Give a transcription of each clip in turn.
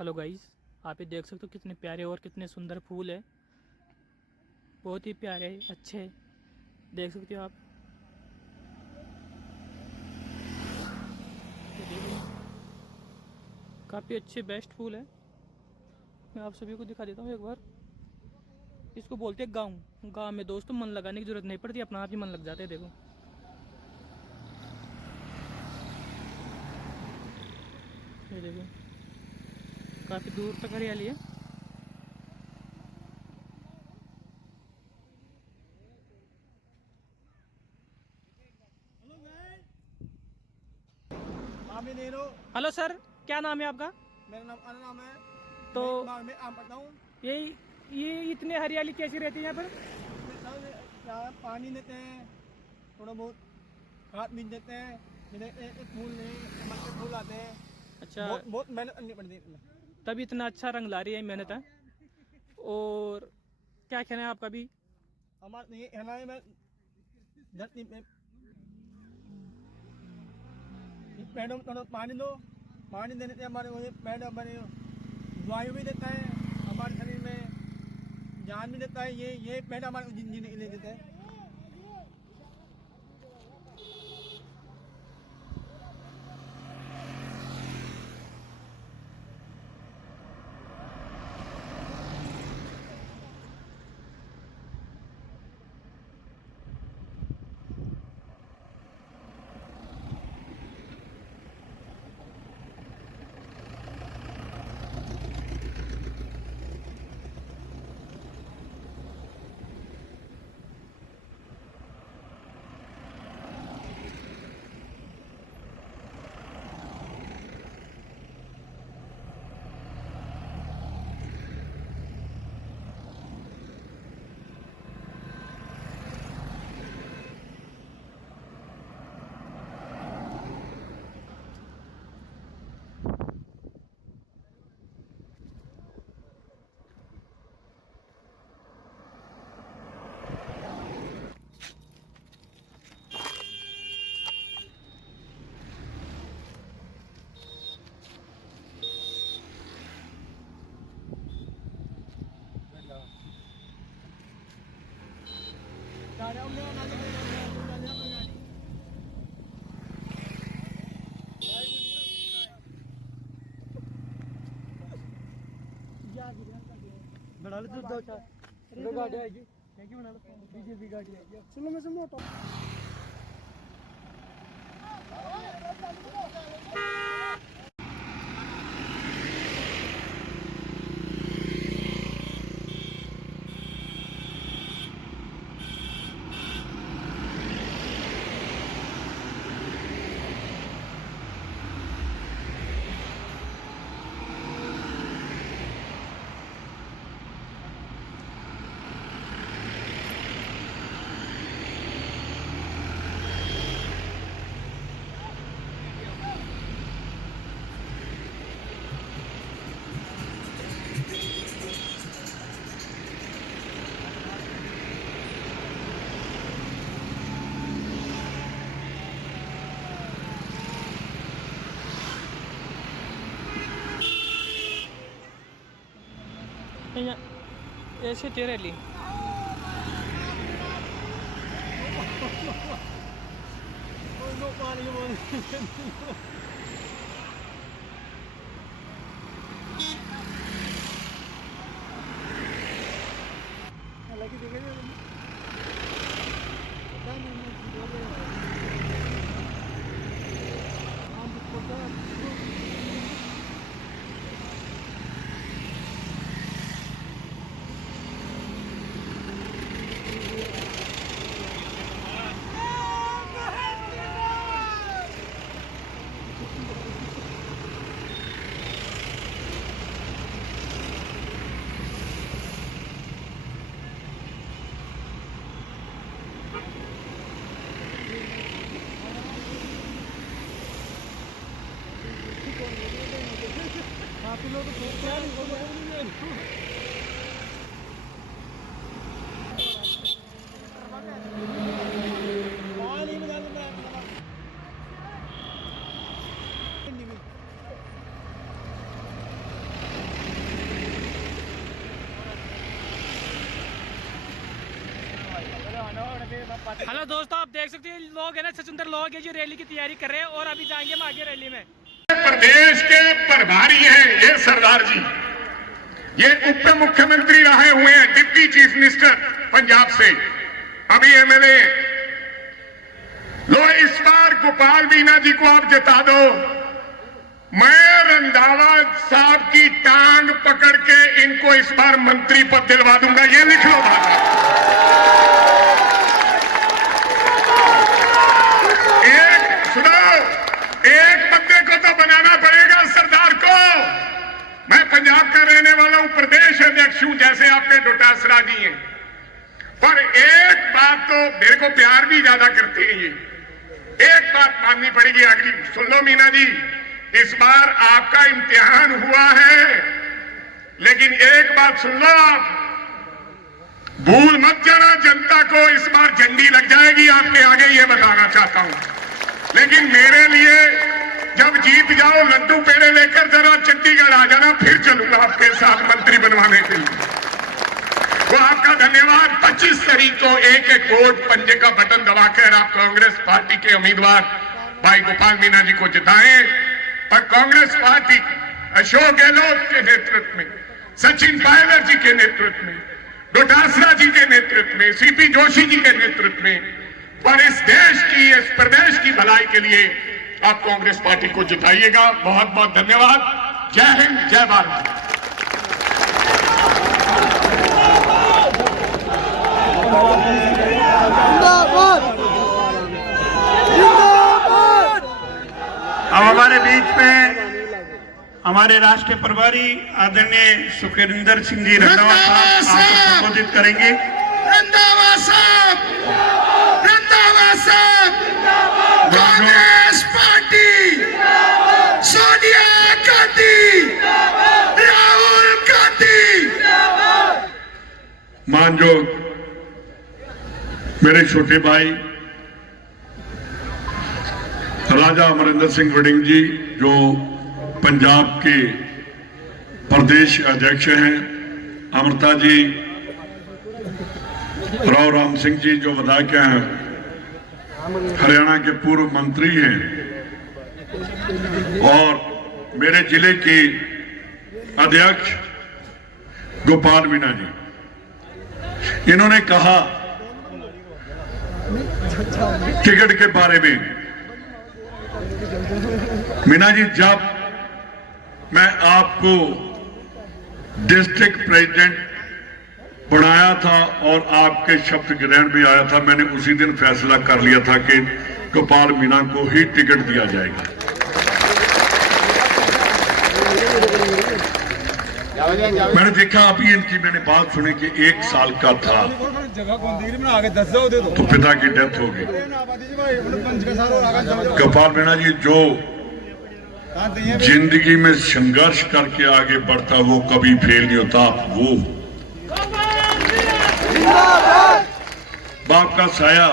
Hello guys, आप ये देख सकते हो कितने प्यारे और कितने सुंदर फूल है। बहुत ही प्यारे अच्छे देख सकते हो आप। ये देखो काफ़ी अच्छे बेस्ट फूल है। मैं आप सभी को दिखा देता हूँ एक बार। इसको बोलते हैं गाँव। गाँव में दोस्तों मन लगाने की जरूरत नहीं पड़ती, अपना आप ही मन लग जाता है। देखो ये देखो काफ़ी दूर तक हरियाली है। हेलो सर, क्या नाम है आपका? मेरा नाम अनाम है। तो मैं बाग में आम पढ़ता हूँ। ये इतने हरियाली कैसी रहती है यहाँ पर? क्या पानी देते हैं, थोड़ा बहुत खाद बीज देते हैं। जैसे एक फूल नहीं, कमल के फूल आते हैं। अच्छा, बहुत बहुत मेहनत करनी पड़ती है इसमें। तभी इतना अच्छा रंग ला रही है मेहनत है। और क्या कहना है आपका भी? हमारे ये हमारे में धरती पे पेड़ों में थोड़ा पानी दो। पानी देने से हमारे वही पेड़ हमारे वायु भी देता है, हमारे शरीर में जान भी देता है। ये पेड़ हमारे जिंदगी के लिए देते हैं। बना लो दो चार गाड़ी आएगी। क्या बना लो बीजेपी गाड़ी आएगी। चलो मैं से मोटा ऐसे तेरे ली नो पानी बोल लगी देखेंगे पता नहीं बोले हम पता काफी लोग हेलो दोस्तों, आप देख सकते हैं लोग है ना, स्वतंत्र लोग है जो रैली की तैयारी कर रहे हैं और अभी जाएंगे हम आगे रैली में। प्रदेश के प्रभारी हैं ये सरदार जी, ये उप मुख्यमंत्री रहे हुए हैं, डिप्टी चीफ मिनिस्टर पंजाब से, अभी एमएलए। लो इस बार गोपाल मीणा जी को आप जिता दो, मैं रंधावा साहब की टांग पकड़ के इनको इस बार मंत्री पद दिलवा दूंगा, ये लिख लो बात। एक बंदे को तो बनाना पड़ेगा सरदार को। मैं पंजाब का रहने वाला हूं, प्रदेश अध्यक्ष हूं, जैसे आपके डोटासरा जी हैं, पर एक बात तो मेरे को प्यार भी ज्यादा करते हैं ये, एक बात माननी पड़ेगी अगली। सुन लो मीना जी, इस बार आपका इम्तिहान हुआ है, लेकिन एक बात सुन लो, आप भूल मत जाना, जनता को इस बार झंडी लग जाएगी आपके आगे, ये बताना चाहता हूं। लेकिन मेरे लिए जब जीत जाओ लड्डू पेड़े लेकर जरा चंडीगढ़ आ जाना, फिर चलूंगा आपके साथ मंत्री बनवाने के लिए। वो आपका धन्यवाद। 25 तारीख को एक एक वोट पंजे का बटन दबाकर आप कांग्रेस पार्टी के उम्मीदवार भाई गोपाल मीणा जी को जिताएं, और कांग्रेस पार्टी अशोक गहलोत के नेतृत्व में, सचिन पायलट जी के नेतृत्व में, डोटासरा जी के नेतृत्व में, सीपी जोशी जी के नेतृत्व में, और इस देश की, इस प्रदेश की भलाई के लिए आप कांग्रेस पार्टी को जिताइएगा। बहुत बहुत धन्यवाद। जय हिंद, जय भारत। अब हमारे बीच में हमारे राष्ट्रीय प्रभारी आदरणीय सुखविंदर सिंह जी रंधावा साहब आपको संबोधित करेंगे। रंधावा साहब, रंधावा साहब, कांग्रेस पार्टी, सोनिया गांधी, राहुल गांधी। मानजोग मेरे छोटे भाई राजा अमरिंदर सिंह वड़िंग जी, जो पंजाब के प्रदेश अध्यक्ष हैं, अमृता जी, राव राम सिंह जी जो विधायक हैं, हरियाणा के पूर्व मंत्री हैं, और मेरे जिले के अध्यक्ष गोपाल मीणा जी, इन्होंने कहा टिकट के बारे में। मीणा जी, जब मैं आपको डिस्ट्रिक्ट प्रेसिडेंट बनाया था और आपके शपथ ग्रहण भी आया था, मैंने उसी दिन फैसला कर लिया था कि गोपाल मीणा को ही टिकट दिया जाएगा। मैंने देखा, अभी इनकी मैंने बात सुनी कि 1 साल का था तो पिता की डेथ हो गई। गोपाल मीणा जी जो जिंदगी में संघर्ष करके आगे बढ़ता वो कभी फेल नहीं होता। वो बाप का साया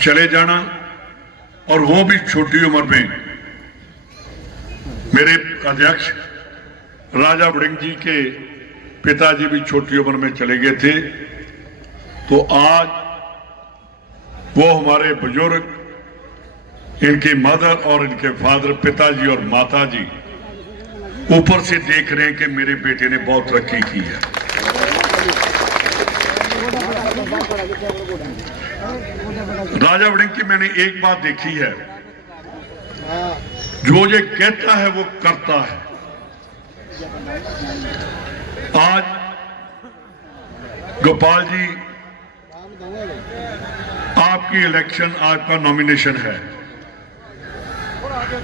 चले जाना, और वो भी छोटी उम्र में। मेरे अध्यक्ष राजा वड़िंग जी के पिताजी भी छोटी उम्र में चले गए थे, तो आज वो हमारे बुजुर्ग, इनकी मदर और इनके फादर, पिताजी और माताजी ऊपर से देख रहे हैं कि मेरे बेटे ने बहुत तरक्की की है। राजा वड़िंग की मैंने एक बात देखी है, जो ये कहता है वो करता है। आज गोपाल जी, आपकी इलेक्शन, आपका नॉमिनेशन है,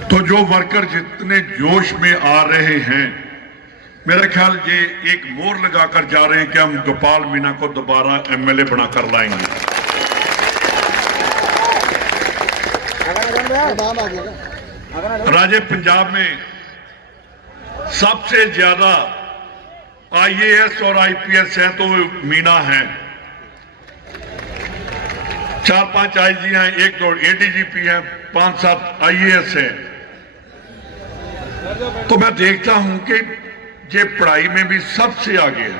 तो जो वर्कर जितने जोश में आ रहे हैं, मेरा ख्याल ये एक मोहर लगाकर जा रहे हैं कि हम गोपाल मीणा को दोबारा एमएलए बनाकर लाएंगे। राजे, पंजाब में सबसे ज्यादा आईएएस और आईपीएस हैं तो मीणा है। 4-5 आईजी हैं, 1-2 एडीजीपी हैं, 5-7 आईएएस हैं। तो मैं देखता हूं कि ये पढ़ाई में भी सबसे आगे है।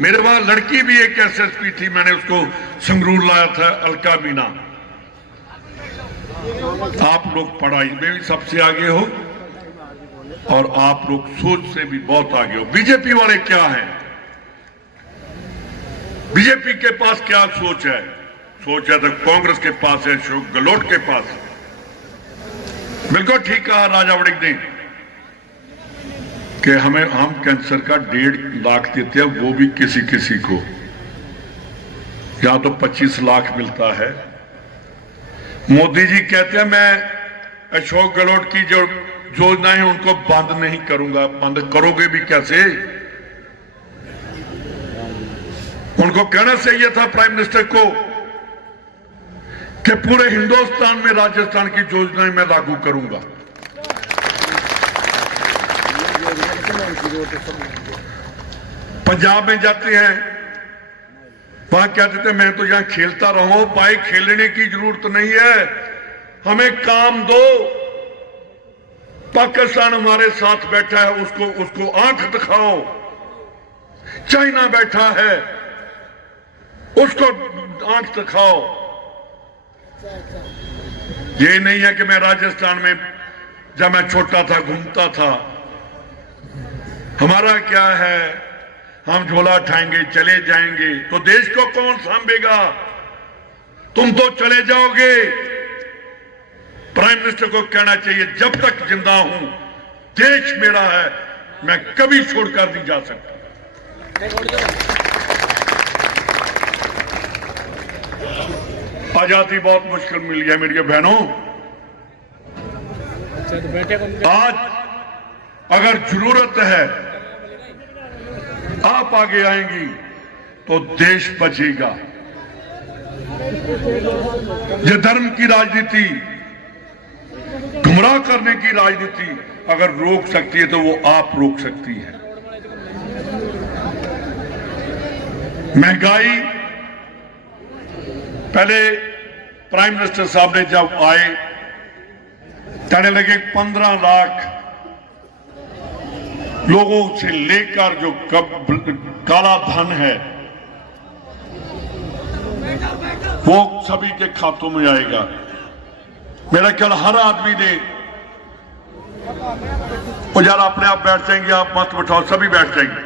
मेरे वहां लड़की भी एक एसएसपी थी, मैंने उसको संगरूर लाया था, अलका मीना। आप लोग पढ़ाई में भी सबसे आगे हो और आप लोग सोच से भी बहुत आगे हो। बीजेपी वाले क्या हैं? बीजेपी के पास क्या सोच है? सोच है तो कांग्रेस के पास है, अशोक गहलोत के पास है। बिल्कुल ठीक कहा राजा वड़िंग ने कि हम कैंसर का 1.5 लाख देते हैं, वो भी किसी किसी को, या तो 25 लाख मिलता है। मोदी जी कहते हैं मैं अशोक गहलोत की जो योजनाएं हैं उनको बंद नहीं करूंगा। बंद करोगे भी कैसे? उनको कहना चाहिए था प्राइम मिनिस्टर को कि पूरे हिंदुस्तान में राजस्थान की योजनाएं मैं लागू करूंगा। पंजाब में जाते हैं, वहां कहते थे मैं तो यहां खेलता रहूं, भाई खेलने की जरूरत नहीं है, हमें काम दो। पाकिस्तान हमारे साथ बैठा है, उसको आंख दिखाओ। चाइना बैठा है, उसको आंख दिखाओ। ये नहीं है कि मैं राजस्थान में जब मैं छोटा था घूमता था। हमारा क्या है, हम झोला उठाएंगे चले जाएंगे, तो देश को कौन संभालेगा? तुम तो चले जाओगे। प्राइम मिनिस्टर को कहना चाहिए जब तक जिंदा हूं, देश मेरा है, मैं कभी छोड़कर नहीं जा सकता। आजादी बहुत मुश्किल मिल गया मेरी बहनों। आज अगर जरूरत है आप आगे आएंगी तो देश बचेगा। ये धर्म की राजनीति, गुमराह करने की राजनीति अगर रोक सकती है तो वो आप रोक सकती है। महंगाई, पहले प्राइम मिनिस्टर साहब ने जब आए कहने लगे 15 लाख लोगों से लेकर जो काला धन है वो सभी के खातों में आएगा। मेरा ख्याल हर आदमी ने, और यार अपने आप बैठ जाएंगे, आप मत बैठाओ, सभी बैठ जाएंगे।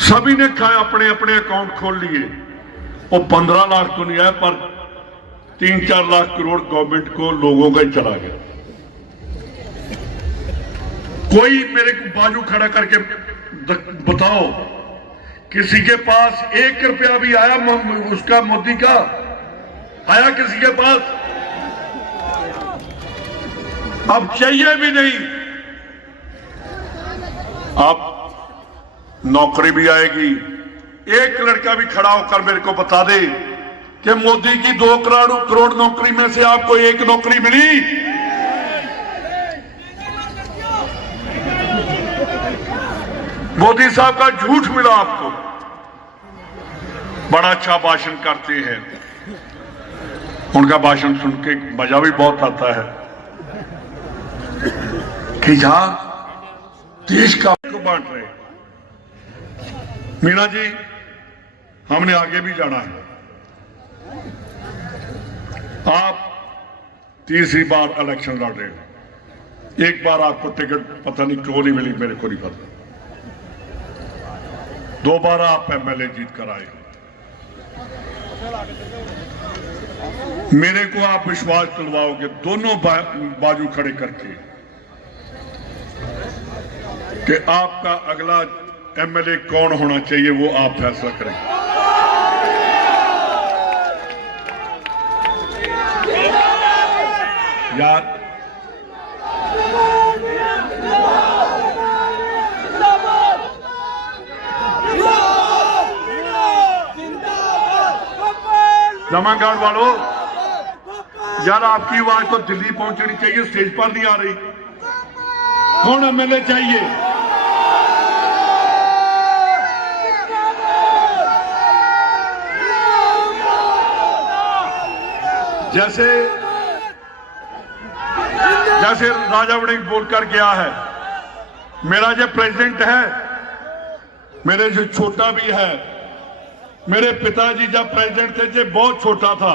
सभी ने खाए अपने अपने अकाउंट खोल लिए। वो 15 लाख तो नहीं आया, पर 3-4 लाख करोड़ गवर्नमेंट को लोगों का ही चला गया। कोई मेरे को बाजू खड़ा करके बताओ, किसी के पास 1 रुपया भी आया उसका, मोदी का आया किसी के पास? अब चाहिए भी नहीं। अब नौकरी भी आएगी। एक लड़का भी खड़ा होकर मेरे को बता दे कि मोदी की 2 करोड़ नौकरी में से आपको 1 नौकरी मिली? मोदी साहब का झूठ मिला आपको। बड़ा अच्छा भाषण करते हैं, उनका भाषण सुन के मजा भी बहुत आता है कि यार देश का को बांट रहे। मीना जी, हमने आगे भी जाना है। आप तीसरी बार इलेक्शन लड़ रहे हो। एक बार आपको टिकट पता नहीं क्यों नहीं मिली, मेरे को नहीं पता। 2 बार आप एमएलए जीत कर आए। मेरे को आप विश्वास दिलवाओगे दोनों बाजू खड़े करके कि आपका अगला एमएलए कौन होना चाहिए, वो आप फैसला करें। यार जमागढ़ वालों, यार आपकी आवाज तो दिल्ली पहुंचनी चाहिए, स्टेज पर नहीं आ रही। कौन एमएलए चाहिए? जैसे राजा वड़िंग बोलकर गया है मेरा जो प्रेसिडेंट है मेरे से छोटा भी है। मेरे पिताजी जब प्रेसिडेंट थे जो बहुत छोटा था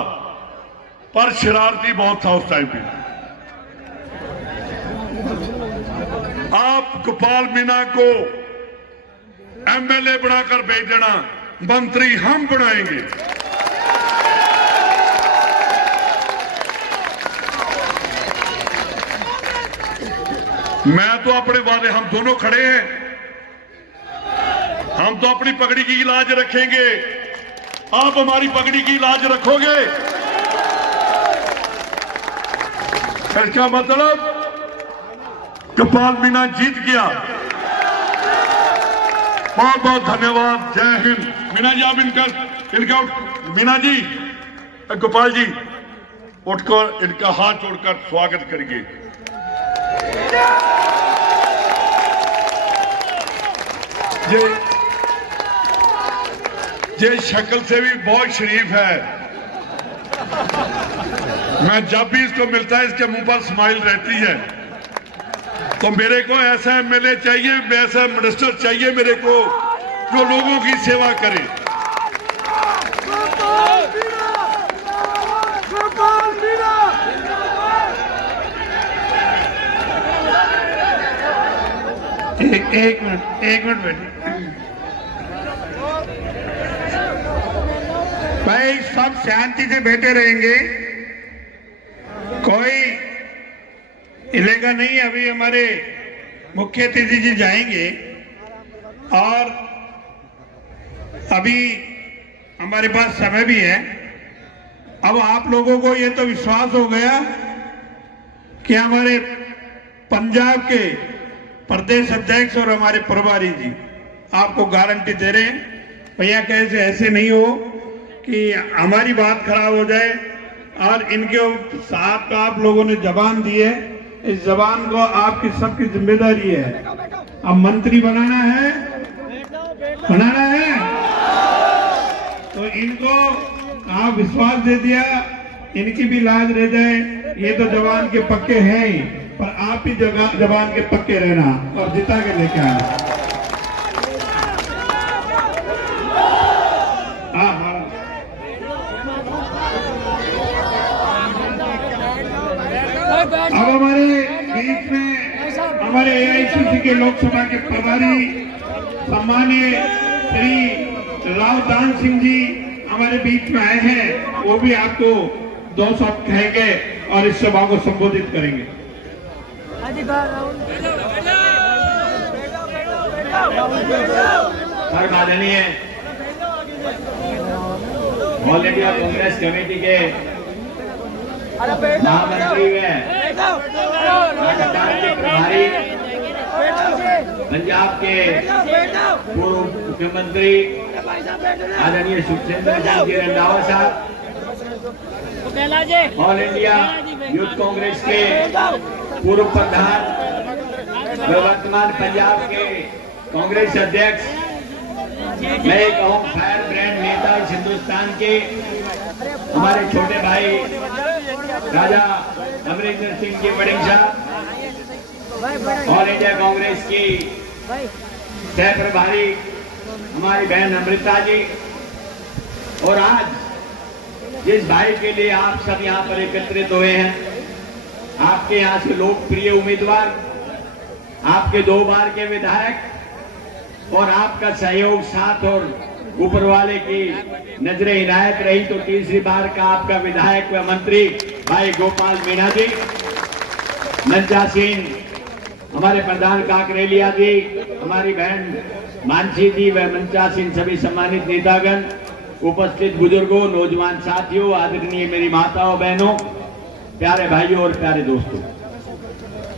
पर शरारती बहुत था उस टाइम पे। आप गोपाल मीणा को एमएलए बनाकर भेज देना, मंत्री हम बनाएंगे। मैं तो अपने वादे, हम दोनों खड़े हैं, हम तो अपनी पगड़ी की लाज रखेंगे। आप हमारी पगड़ी की लाज रखोगे? इसका मतलब गोपाल मीणा जीत गया। बहुत बहुत धन्यवाद। जय हिंद। मीणा जी आप इनका मीणा जी, गोपाल जी उठकर इनका हाथ जोड़कर स्वागत करिए। ये शक्ल से भी बहुत शरीफ है। मैं जब भी इसको मिलता है इसके मुंह पर स्माइल रहती है। तो मेरे को ऐसा एमएलए चाहिए, ऐसा मिनिस्टर चाहिए मेरे को जो लोगों की सेवा करे। एक मिनट बैठिए भाई, सब शांति से बैठे रहेंगे, कोई हिलेगा नहीं। अभी हमारे मुख्य अतिथि जी जाएंगे और अभी हमारे पास समय भी है। अब आप लोगों को ये तो विश्वास हो गया कि हमारे पंजाब के प्रदेश अध्यक्ष और हमारे प्रभारी जी आपको गारंटी दे रहे हैं भैया कैसे ऐसे नहीं हो कि हमारी बात खराब हो जाए। और इनके साथ आप लोगों ने जबान दी है, इस जबान को आपकी सबकी जिम्मेदारी है। अब मंत्री बनाना है तो इनको आप विश्वास दे दिया, इनकी भी लाज रह जाए। ये तो जवान के पक्के हैं ही, पर आप ही जवान के पक्के रहना और जिता के लेके आना। अब हमारे बीच में हमारे एआईसीसी के लोकसभा के प्रभारी सम्मानीय श्री रावदान सिंह जी हमारे बीच में आए हैं। वो भी आपको 2 शब्द कहेंगे और इस सभा को संबोधित करेंगे। माननीय ऑल इंडिया कांग्रेस कमेटी के महामंत्री व राजस्थान के प्रभारी, पंजाब के पूर्व मुख्यमंत्री आदरणीय सुखचंद्र जी रंधावा साहब, ऑल इंडिया यूथ कांग्रेस के पूर्व प्रधान व वर्तमान पंजाब के कांग्रेस अध्यक्ष, मैं कहूँ फायर ब्रांड नेता इस हिंदुस्तान के हमारे छोटे भाई राजा अमरिंदर सिंह जी वड़िंग साहब, ऑल इंडिया कांग्रेस की सह प्रभारी हमारी बहन अमृता जी, और आज जिस भाई के लिए आप सब यहाँ पर एकत्रित हुए हैं, आपके यहाँ से लोकप्रिय उम्मीदवार, आपके 2 बार के विधायक और आपका सहयोग साथ और ऊपर वाले की नजरे इनायत रही तो तीसरी बार का आपका विधायक व मंत्री भाई गोपाल मीणा जी, नंजासीन हमारे प्रधान काकरेलिया जी, हमारी बहन मानसी जी व मंचासीन सभी सम्मानित नेतागण, उपस्थित बुजुर्गों, नौजवान साथियों, आदरणीय मेरी माताओं बहनों, प्यारे भाइयों और प्यारे दोस्तों,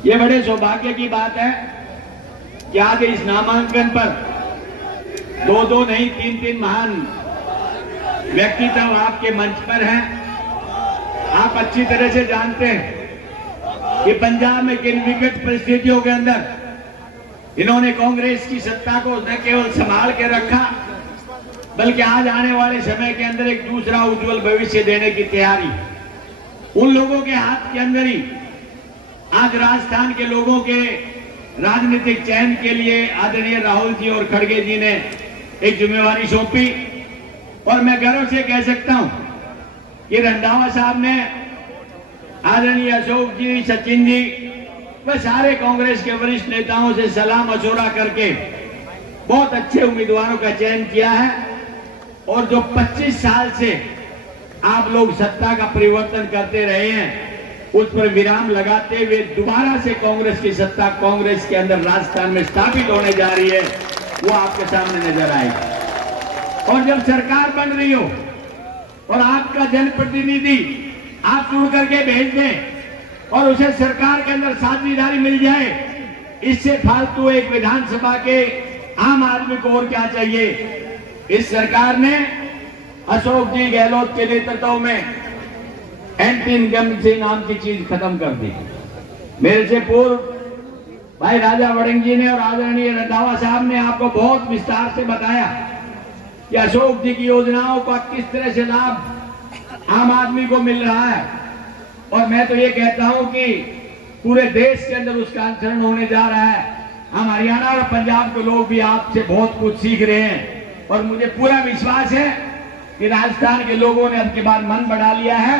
ये बड़े सौभाग्य की बात है कि आज इस नामांकन पर 2 नहीं 3 महान व्यक्तित्व आपके मंच पर हैं। आप अच्छी तरह से जानते हैं कि पंजाब में किन विकट परिस्थितियों के अंदर इन्होंने कांग्रेस की सत्ता को न केवल संभाल के रखा, बल्कि आज आने वाले समय के अंदर एक दूसरा उज्जवल भविष्य देने की तैयारी उन लोगों के हाथ के अंदर ही आज राजस्थान के लोगों के राजनीतिक चयन के लिए आदरणीय राहुल जी और खड़गे जी ने एक जिम्मेवारी सौंपी। और मैं गर्व से कह सकता हूं कि रंधावा साहब ने आदरणीय अशोक जी, सचिन जी व सारे कांग्रेस के वरिष्ठ नेताओं से सलाह मशवरा करके बहुत अच्छे उम्मीदवारों का चयन किया है। और जो 25 साल से आप लोग सत्ता का परिवर्तन करते रहे हैं, उस पर विराम लगाते हुए दोबारा से कांग्रेस की सत्ता कांग्रेस के अंदर राजस्थान में स्थापित होने जा रही है, वो आपके सामने नजर आएगी। और जब सरकार बन रही हो और आपका जनप्रतिनिधि आप चुन करके भेज दें और उसे सरकार के अंदर साझेदारी मिल जाए, इससे फालतू एक विधानसभा के आम आदमी को और क्या चाहिए। इस सरकार ने अशोक जी गहलोत के नेतृत्व में एंटी इनकम्बेंसी नाम की चीज खत्म कर दी। मेरे से पूर्व भाई राजा वड़िंग जी ने और आदरणीय रंधावा साहब ने आपको बहुत विस्तार से बताया कि अशोक जी की योजनाओं का किस तरह से लाभ आम आदमी को मिल रहा है। और मैं तो ये कहता हूं कि पूरे देश के अंदर उसका अनुसरण होने जा रहा है। हम हरियाणा और पंजाब के लोग भी आपसे बहुत कुछ सीख रहे हैं और मुझे पूरा विश्वास है कि राजस्थान के लोगों ने अब के बाद मन बढ़ा लिया है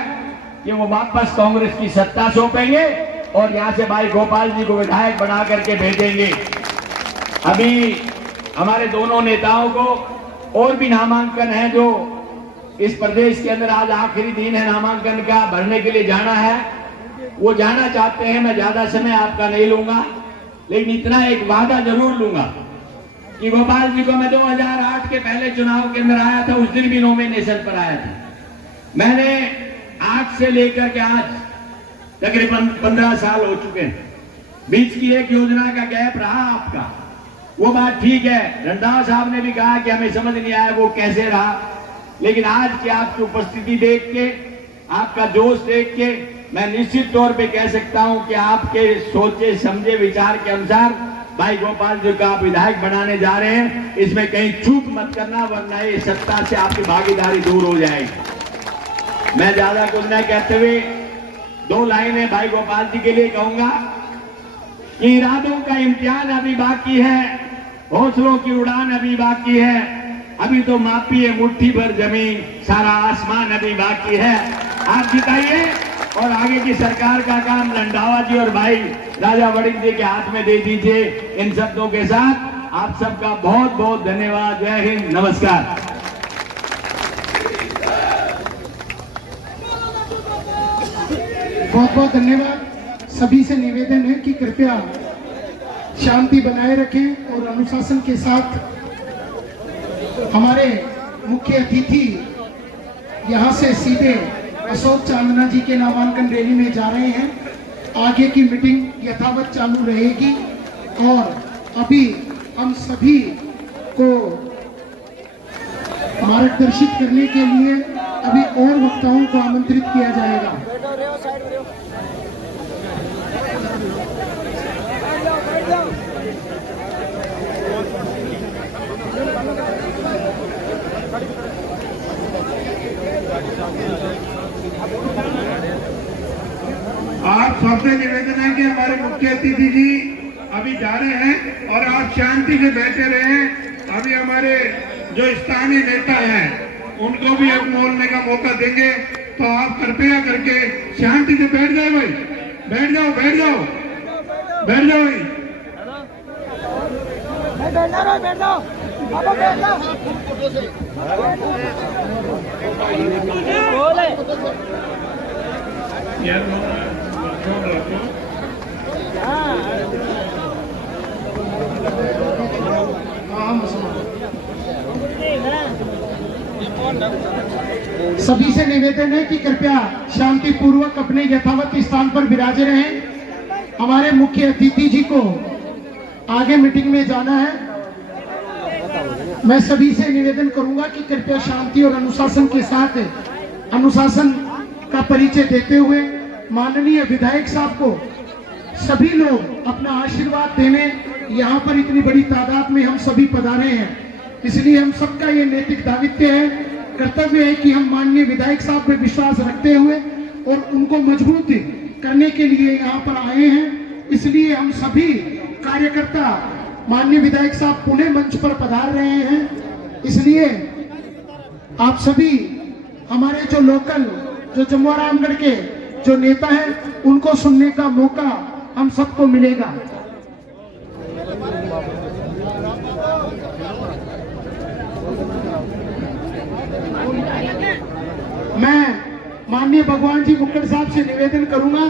कि वो वापस कांग्रेस की सत्ता सौंपेंगे और यहां से भाई गोपाल जी को विधायक बना करके भेजेंगे। अभी हमारे दोनों नेताओं को और भी नामांकन है, जो इस प्रदेश के अंदर आज आखिरी दिन है नामांकन का, भरने के लिए जाना है। वो जाना चाहते हैं, मैं ज्यादा समय आपका नहीं लूंगा, लेकिन इतना एक वादा जरूर लूंगा कि गोपाल जी को मैं 2008 के पहले चुनाव के अंदर आया था, उस दिन भी नॉमिनेशन पर आया था। मैंने 8 से लेकर के आज तकरीबन 15 साल हो चुके हैं। बीच की एक योजना का गैप रहा आपका, वो बात ठीक है। रंधावा साहब ने भी कहा कि हमें समझ नहीं आया वो कैसे रहा, लेकिन आज की आपकी उपस्थिति देख के, आपका जोश देख के मैं निश्चित तौर पे कह सकता हूं कि आपके सोचे समझे विचार के अनुसार भाई गोपाल जी का आप विधायक बनाने जा रहे हैं। इसमें कहीं चूक मत करना, वरना ये सत्ता से आपकी भागीदारी दूर हो जाएगी। मैं ज्यादा कुछ नहीं कहते हुए 2 लाइनें भाई गोपाल जी के लिए कहूंगा कि इरादों का इम्तिहान अभी बाकी है, हौसलों की उड़ान अभी बाकी है। अभी तो मापी है मुट्ठी भर जमीन, सारा आसमान अभी बाकी है। आप जिताइए और आगे की सरकार का काम रंधावा जी और भाई राजा वड़िंग जी के हाथ में दे दीजिए। इन शब्दों के साथ आप सबका बहुत बहुत धन्यवाद। जय हिंद, नमस्कार। बहुत बहुत धन्यवाद। सभी से निवेदन है कि कृपया शांति बनाए रखें और अनुशासन के साथ हमारे मुख्य अतिथि यहाँ से सीधे अशोक चांदना जी के नामांकन रैली में जा रहे हैं। आगे की मीटिंग यथावत चालू रहेगी और अभी हम सभी को मार्गदर्शित करने के लिए अभी और वक्ताओं को आमंत्रित किया जाएगा। आप सबसे निवेदन है कि हमारे मुख्य अतिथि जी अभी जा रहे हैं और आप शांति से बैठे रहें। अभी हमारे जो स्थानीय नेता हैं उनको भी एक बोलने का मौका देंगे, तो आप कृपया करके शांति से बैठ जाए भाई। बैठ जाओ, बैठ जाओ, बैठ जाओ भाई। बैठ जाओ। सभी से निवेदन है कि कृपया शांति पूर्वक अपने यथावत स्थान पर विराजे रहें। हमारे मुख्य अतिथि जी को आगे मीटिंग में जाना है। मैं सभी से निवेदन करूंगा कि कृपया शांति और अनुशासन के साथ अनुशासन का परिचय देते हुए माननीय विधायक साहब को सभी लोग अपना आशीर्वाद देने यहाँ पर इतनी बड़ी तादाद में हम सभी पधारे हैं। इसलिए हम सबका ये नैतिक दायित्व है, कर्तव्य है कि हम माननीय विधायक साहब पर विश्वास रखते हुए और उनको मजबूत करने के लिए यहाँ पर आए हैं। इसलिए हम सभी कार्यकर्ता माननीय विधायक साहब पुणे मंच पर पधार रहे हैं, इसलिए आप सभी हमारे जो लोकल जो जमुआ रामगढ़ के जो नेता हैं उनको सुनने का मौका हम सबको मिलेगा। मैं माननीय भगवान जी मुक्कड़ साहब से निवेदन करूंगा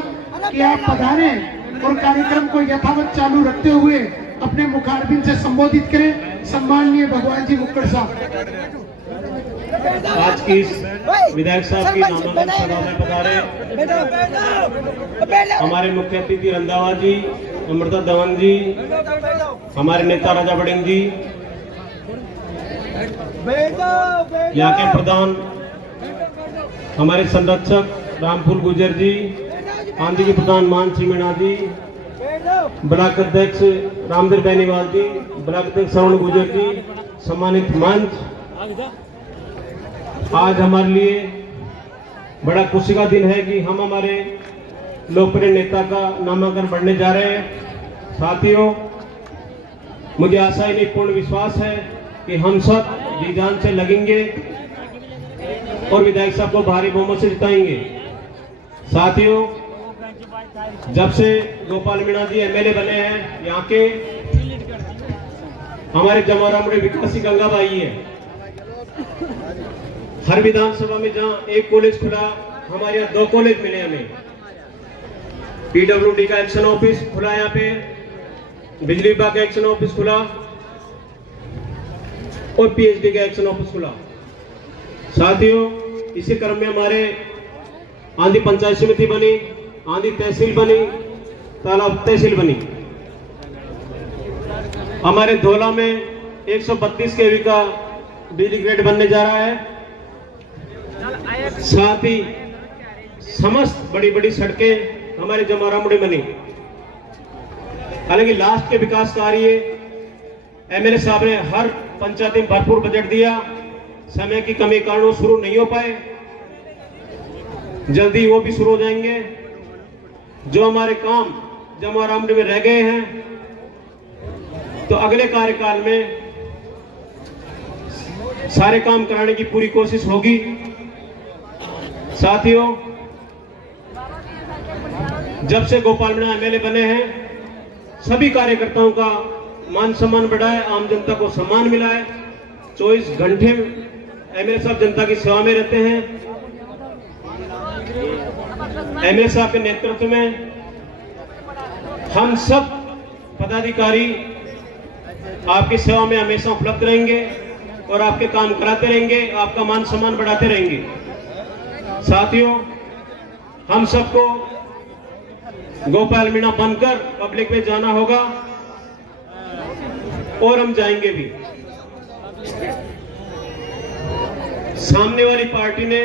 कि आप पधारें और कार्यक्रम को यथावत चालू रखते हुए अपने मुखारबिन से संबोधित करें। सम्माननीय भगवान जी मुक्कड़ साहब। आज की इस विधायक साहब की नामांकन सभा में पधारे हमारे मुख्य अतिथि रंधावा जी, अमृता धवन जी, हमारे नेता राजा बड़िंग जी, यहाँ के प्रधान हमारे संरक्षक रामफूल गुजर जी, आंधी के प्रधान मान सिंह मीणा जी, ब्लॉक अध्यक्ष रामदेव बेनीवाल जी, ब्लॉक अध्यक्ष श्रवण गुजर जी, सम्मानित मंच, आज हमारे लिए बड़ा खुशी का दिन है कि हम हमारे लोकप्रिय नेता का नामांकन बढ़ने जा रहे हैं। साथियों, मुझे आशा ही नहीं पूर्ण विश्वास है कि हम सब जी जान से लगेंगे और विधायक साहब को भारी बहुमत से जिताएंगे। साथियों, जब से गोपाल मीणा जी एमएलए बने हैं, यहाँ के हमारे जमुआ रामगढ़ विकास की गंगा बही है। हर विधानसभा में जहाँ एक कॉलेज खुला, हमारे यहाँ 2 कॉलेज मिले हमें। पीडब्ल्यूडी का एक्शन ऑफिस खुला, यहाँ पे बिजली विभाग का एक्शन ऑफिस खुला और पीएचडी का एक्शन ऑफिस खुला। साथियों, इसी क्रम में हमारे आंधी पंचायत समिति बनी, आंधी तहसील बनी, तालाब तहसील बनी। हमारे धोला में 132 केवी का बिजली ग्रिड बनने जा रहा है। साथ ही समस्त बड़ी बड़ी सड़कें हमारे जमुआ रामगढ़ बनी। हालांकि लास्ट के विकास कार्य एमएलए साहब ने हर पंचायत में भरपूर बजट दिया, समय की कमी कारणों शुरू नहीं हो पाए, जल्दी वो भी शुरू हो जाएंगे। जो हमारे काम जमुआ रामगढ़ में रह गए हैं, तो अगले कार्यकाल में सारे काम कराने की पूरी कोशिश होगी। साथियों, जब से गोपाल मीणा एमएलए बने हैं, सभी कार्यकर्ताओं का मान सम्मान बढ़ा है, आम जनता को सम्मान मिला है। 24 घंटे एमएलए साहब जनता की सेवा में रहते हैं। एमएलए साहब के नेतृत्व में हम सब पदाधिकारी आपकी सेवा में हमेशा उपलब्ध रहेंगे और आपके काम कराते रहेंगे, आपका मान सम्मान बढ़ाते रहेंगे। साथियों, हम सबको गोपाल मीणा बनकर पब्लिक में जाना होगा और हम जाएंगे भी। सामने वाली पार्टी ने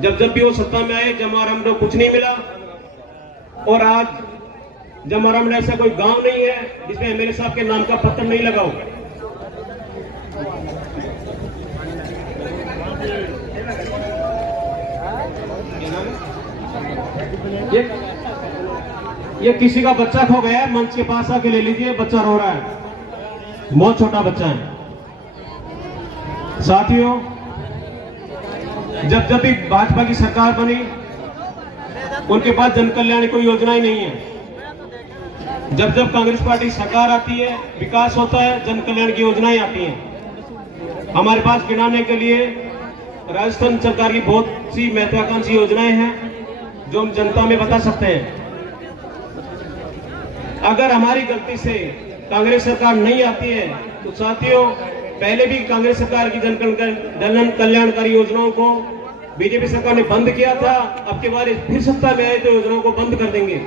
जब भी वो सत्ता में आए, जमुआ रामगढ़ को कुछ नहीं मिला, और आज जमुआ रामगढ़ ऐसा कोई गांव नहीं है जिसमें एमएलए साहब के नाम का पत्थर नहीं लगा हो। ये किसी का बच्चा खो गया है, मंच के पास आके ले लीजिए, बच्चा रो रहा है, बहुत छोटा बच्चा है। साथियों, जब भी भाजपा की सरकार बनी, उनके पास जन कल्याण की कोई योजना ही नहीं है। जब कांग्रेस पार्टी सरकार आती है, विकास होता है, जन कल्याण की योजनाएं आती हैं। हमारे पास गिनाने के लिए राजस्थान सरकार की बहुत सी महत्वाकांक्षी योजनाएं हैं जो हम जनता में बता सकते हैं। अगर हमारी गलती से कांग्रेस सरकार नहीं आती है, तो साथियों, पहले भी कांग्रेस सरकार की जन कल्याणकारी योजनाओं को बीजेपी सरकार ने बंद किया था। अब के बाद फिर सत्ता में आए तो योजनाओं को बंद कर देंगे।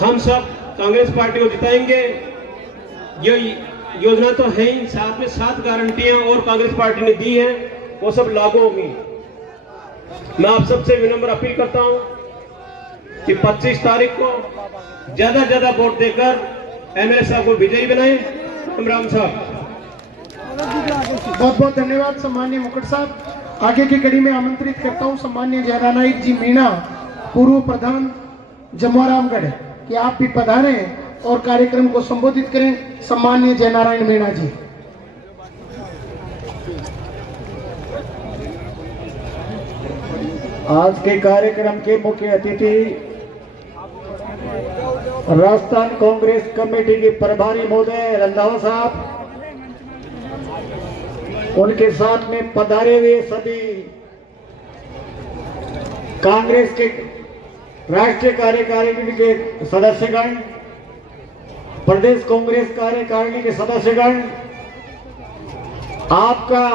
हम सब कांग्रेस पार्टी को जिताएंगे। ये योजना तो है ही, साथ में 7 गारंटियां और कांग्रेस पार्टी ने दी हैं, वो सब लागू होंगी। मैं आप सबसे विनम्र अपील करता हूं कि 25 तारीख को ज्यादा वोट देकर एमएलए साहब को विजयी बनाएं। राम साहब, बहुत बहुत धन्यवाद सम्माननीय मुकुट साहब। आगे की कड़ी में आमंत्रित करता हूं सम्माननीय जयरानायक जी मीणा, पूर्व प्रधान जमुआ रामगढ़, कि आप भी पधारें और कार्यक्रम को संबोधित करें सम्माननीय जयनारायण मीणा जी। आज के कार्यक्रम के मुख्य अतिथि राजस्थान कांग्रेस कमेटी के प्रभारी महोदय रंधावा साहब, उनके साथ में पधारे हुए सभी कांग्रेस के राष्ट्रीय कार्यकारिणी के सदस्यगण, प्रदेश कांग्रेस कार्यकारिणी के सदस्यगण, आपका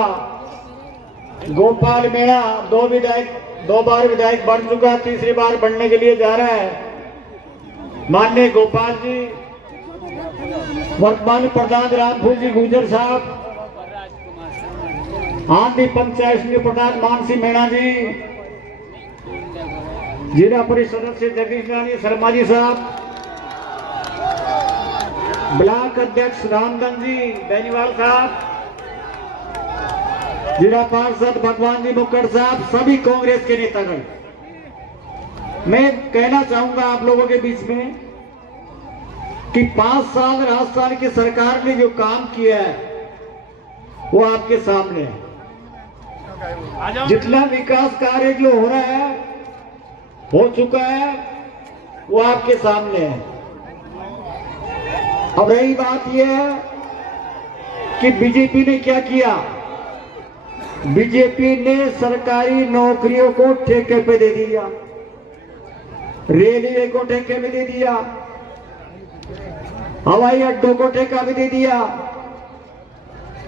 गोपाल मीणा दो बार विधायक बन चुका, तीसरी बार बनने के लिए जा रहा है। माननीय गोपाल जी, वर्तमान प्रधान रामफूल जी गुजर साहब, आंधी पंचायत के प्रधान मानसी मीणा जी, जिला परिषद सदस्य जगदीश रानी शर्मा जी साहब, ब्लॉक अध्यक्ष रामधन जी बेनीवाल साहब, जिला पार्षद भगवान जी मुक्कड़ साहब, सभी कांग्रेस के नेतागण, मैं कहना चाहूंगा आप लोगों के बीच में कि 5 साल राजस्थान की सरकार ने जो काम किया है वो आपके सामने है। जितना विकास कार्य जो हो रहा है, हो चुका है, वो आपके सामने है। अब रही बात यह है कि बीजेपी ने क्या किया। बीजेपी ने सरकारी नौकरियों को ठेके पे दे दिया, रेलवे को ठेके में दे दिया, हवाई अड्डों को ठेका भी दे दिया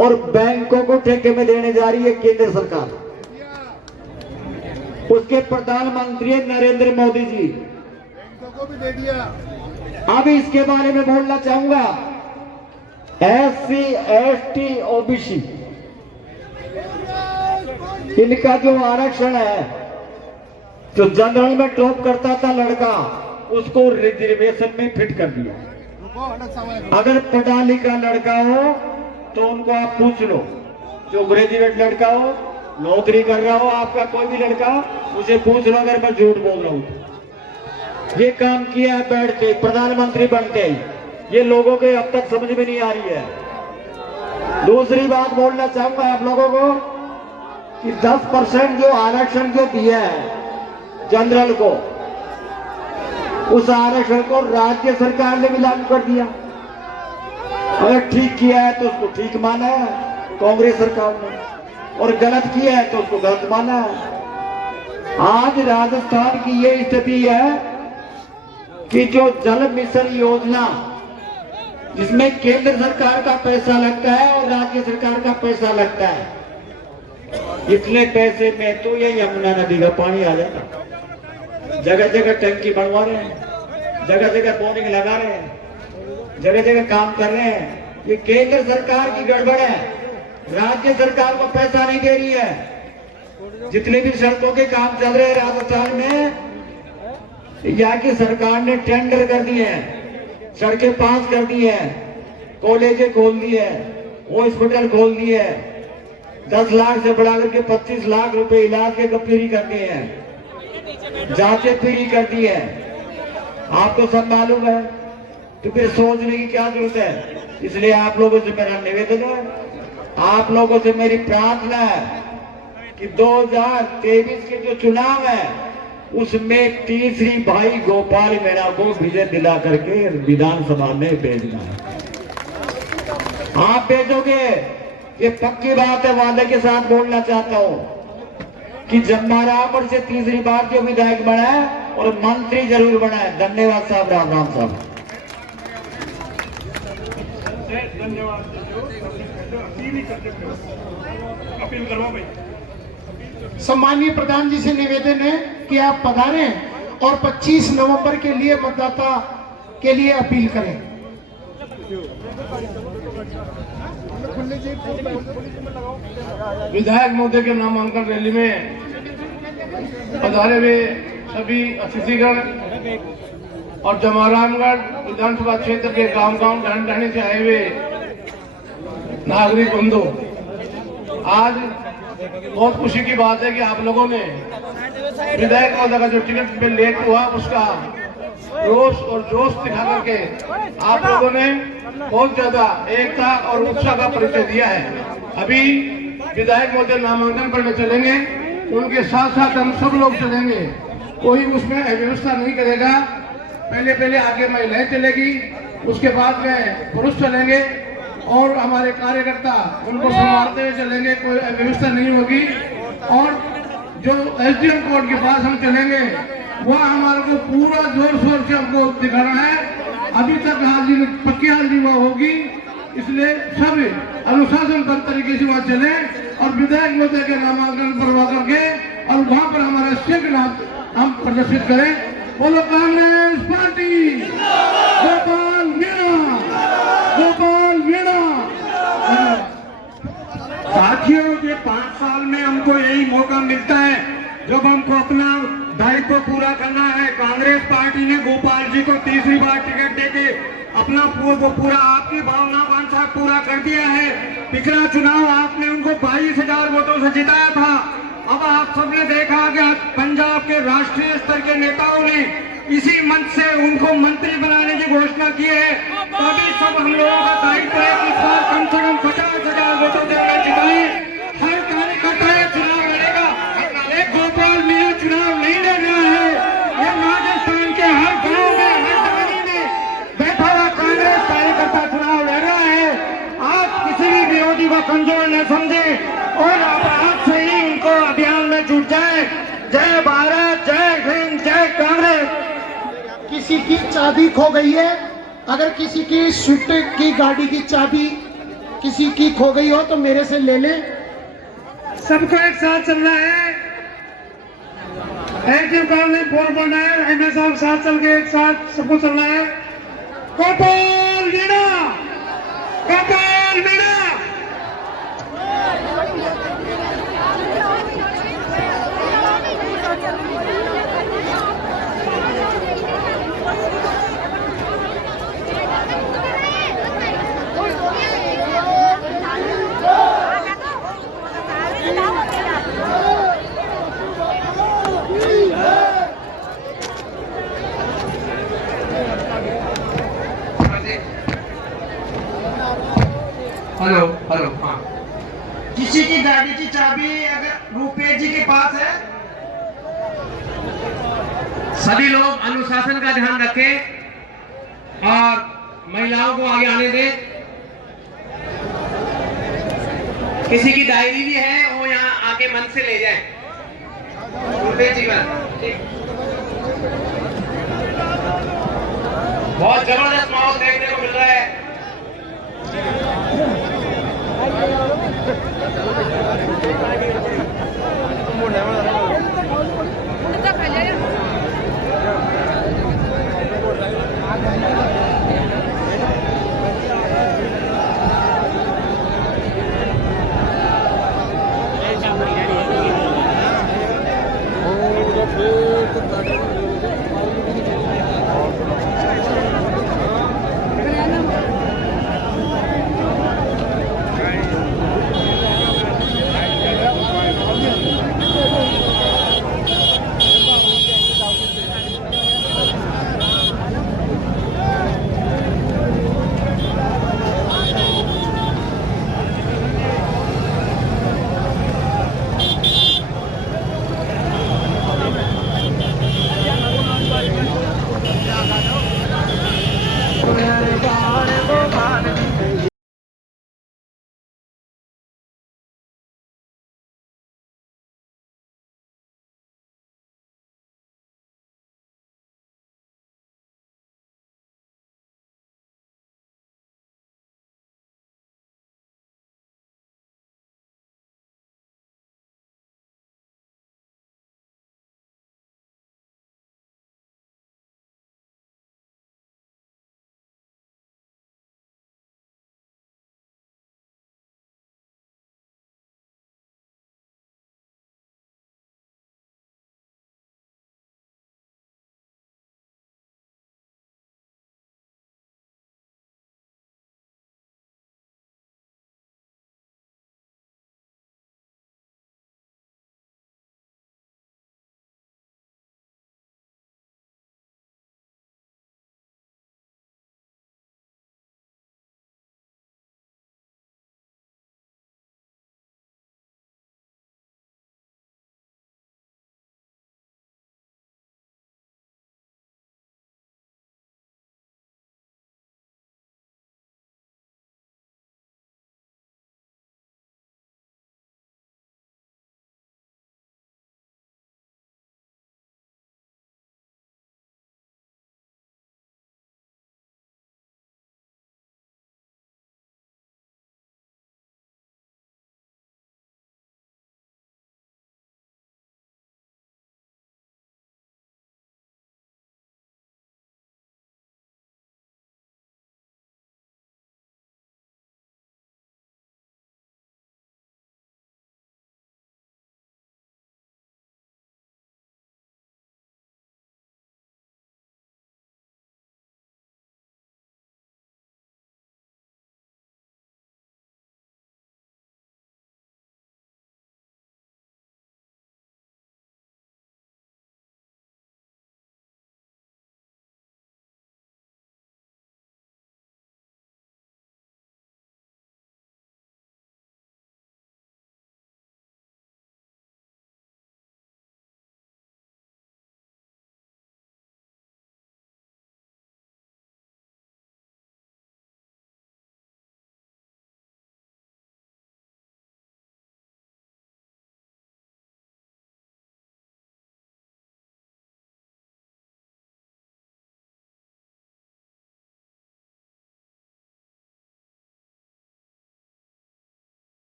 और बैंकों को ठेके में देने जा रही है केंद्र सरकार। उसके प्रधानमंत्री नरेंद्र मोदी जी, बैंकों को भी दे दिया। अब इसके बारे में बोलना चाहूंगा। SC, ST, OBC, इनका जो आरक्षण है, जो जनरल में टॉप करता था लड़का, उसको रिजर्वेशन में फिट कर दिया। अगर पढ़ा लिखा लड़का हो तो उनको आप पूछ लो, जो ग्रेजुएट लड़का हो, नौकरी कर रहा हो, आपका कोई भी लड़का, उसे पूछ लो अगर मैं झूठ बोल रहा हूं तो। ये काम किया है बैठ के, प्रधानमंत्री बनते ही। ये लोगों के अब तक समझ में नहीं आ रही है। दूसरी बात बोलना चाहूंगा आप लोगों को कि 10% जो आरक्षण जो दिया है जनरल को, उस आरक्षण को राज्य सरकार ने भी लागू कर दिया। अगर ठीक किया है तो उसको ठीक माना है कांग्रेस सरकार ने, और गलत किया है तो उसको गलत माना है। आज राजस्थान की ये स्थिति है कि जो जल मिशन योजना, जिसमें केंद्र सरकार का पैसा लगता है और राज्य सरकार का पैसा लगता है, इतने पैसे में तो ये यमुना नदी का पानी आ जाता। जगह जगह टंकी बनवा रहे हैं, जगह जगह बोरिंग लगा रहे हैं, जगह जगह काम कर रहे हैं। ये केंद्र सरकार की गड़बड़ है, राज्य सरकार को पैसा नहीं दे रही है। जितने भी सड़कों के काम चल रहे हैं राजस्थान में, यहाँ की सरकार ने टेंडर कर दिए हैं, सड़कें पास कर दी है, कॉलेजें खोल दी है, हॉस्पिटल खोल दिए है, 10 लाख से बढ़ाकर के 25 लाख रुपए इलाज के फ्री कर दिए हैं, जांचें फ्री कर दी है। आपको सब मालूम है, तो फिर सोचने की क्या जरूरत है। इसलिए आप लोगों से मेरा निवेदन है, आप लोगों से मेरी प्रार्थना है कि 2023 के जो चुनाव है, उसमें तीसरी भाई गोपाल मीणा को विजय दिला करके विधानसभा में भेजना है। आप भेजोगे, ये पक्की बात है। वादे के साथ बोलना चाहता हूं कि जम्मारामपुर से तीसरी बार जो विधायक बना है और मंत्री जरूर बना है। धन्यवाद साहब, राम राम साहब। सम्माननीय प्रधान जी से निवेदन है कि आप पधारें और 25 नवंबर के लिए मतदाता के लिए अपील करें। विधायक महोदय के नामांकन रैली में पधारे हुए सभी अतिथिगण और जमारामगढ़ विधानसभा क्षेत्र के गांव-गांव ढाणी से आए हुए नागरिक बंधु, आज बहुत खुशी की बात है कि आप लोगों ने विधायक महोदय का जो टिकट पे लेट हुआ उसका रोष और जोश दिखा करके आप लोगों ने बहुत ज्यादा एकता और उत्साह का परिचय दिया है। अभी विधायक महोदय नामांकन करने चलेंगे, उनके साथ साथ हम सब लोग चलेंगे, कोई उसमें अव्यवस्था नहीं करेगा। पहले आगे महिलाएं चलेगी, उसके बाद में पुरुष चलेंगे और हमारे कार्यकर्ता उनको संभालते हुए चलेंगे, कोई अव्यवस्था नहीं होगी। और जो एसडीएम कोर्ट के पास हम चलेंगे वह हमारे को पूरा जोर शोर से हमको दिखाना है। अभी तक हाजिरी पक्की हाजिरी वह होगी, इसलिए सब अनुशासन तरीके से वहाँ चले और विधायक महोदय के नामांकन करवा करके और वहाँ पर हमारा सिंह हम प्रदर्शित करें। बोलो कांग्रेस पार्टी, गोपाल मीणा, गोपाल मीणा। साथियों, ये 5 साल में हमको यही मौका मिलता है जब हमको अपना दायित्व पूरा करना है। कांग्रेस पार्टी ने गोपाल जी को तीसरी बार टिकट देके अपना पूरा आपकी भावना वांछा पूरा कर दिया है। पिछला चुनाव आपने उनको 22,000 वोटों से जिताया था। अब आप सबने देखा कि पंजाब के राष्ट्रीय स्तर के नेताओं ने इसी मंच से उनको मंत्री बनाने की घोषणा की है। तभी सब हम लोगों का दायित्व है कि इस बार कम से कम 50,000 वोटों से उन्हें जिताएं। हर कार्यकर्ता ये चुनाव लड़ेगा, एक गोपाल मीणा चुनाव नहीं लड़ रहा है। ये राजस्थान के हर गांव में, हर गली में बैठा हुआ कांग्रेस कार्यकर्ता चुनाव लड़ रहा है। आप किसी भी विरोधी को कमजोर न समझे और आप से ही उनको अभियान में जुट जाए। जय भारत, जय हिंद, जय कांग्रेस। किसी की चाबी खो गई है, अगर किसी की स्विफ्ट की गाड़ी की चाबी किसी की खो गई हो तो मेरे से ले लें। सबको एक साथ चलना है। एक ने बोल बनना है, एमए साहब साथ चल के एक साथ सबको चलना है। गोपाल मीणा, गोपाल मीणा। हेलो हेलो, हाँ। किसी की गाड़ी की चाबी अगर रुपेश जी के पास है, सभी लोग अनुशासन का ध्यान रखें और महिलाओं को आगे आने दें। किसी की डायरी भी है वो यहाँ आके मन से ले जाए। बहुत जबरदस्त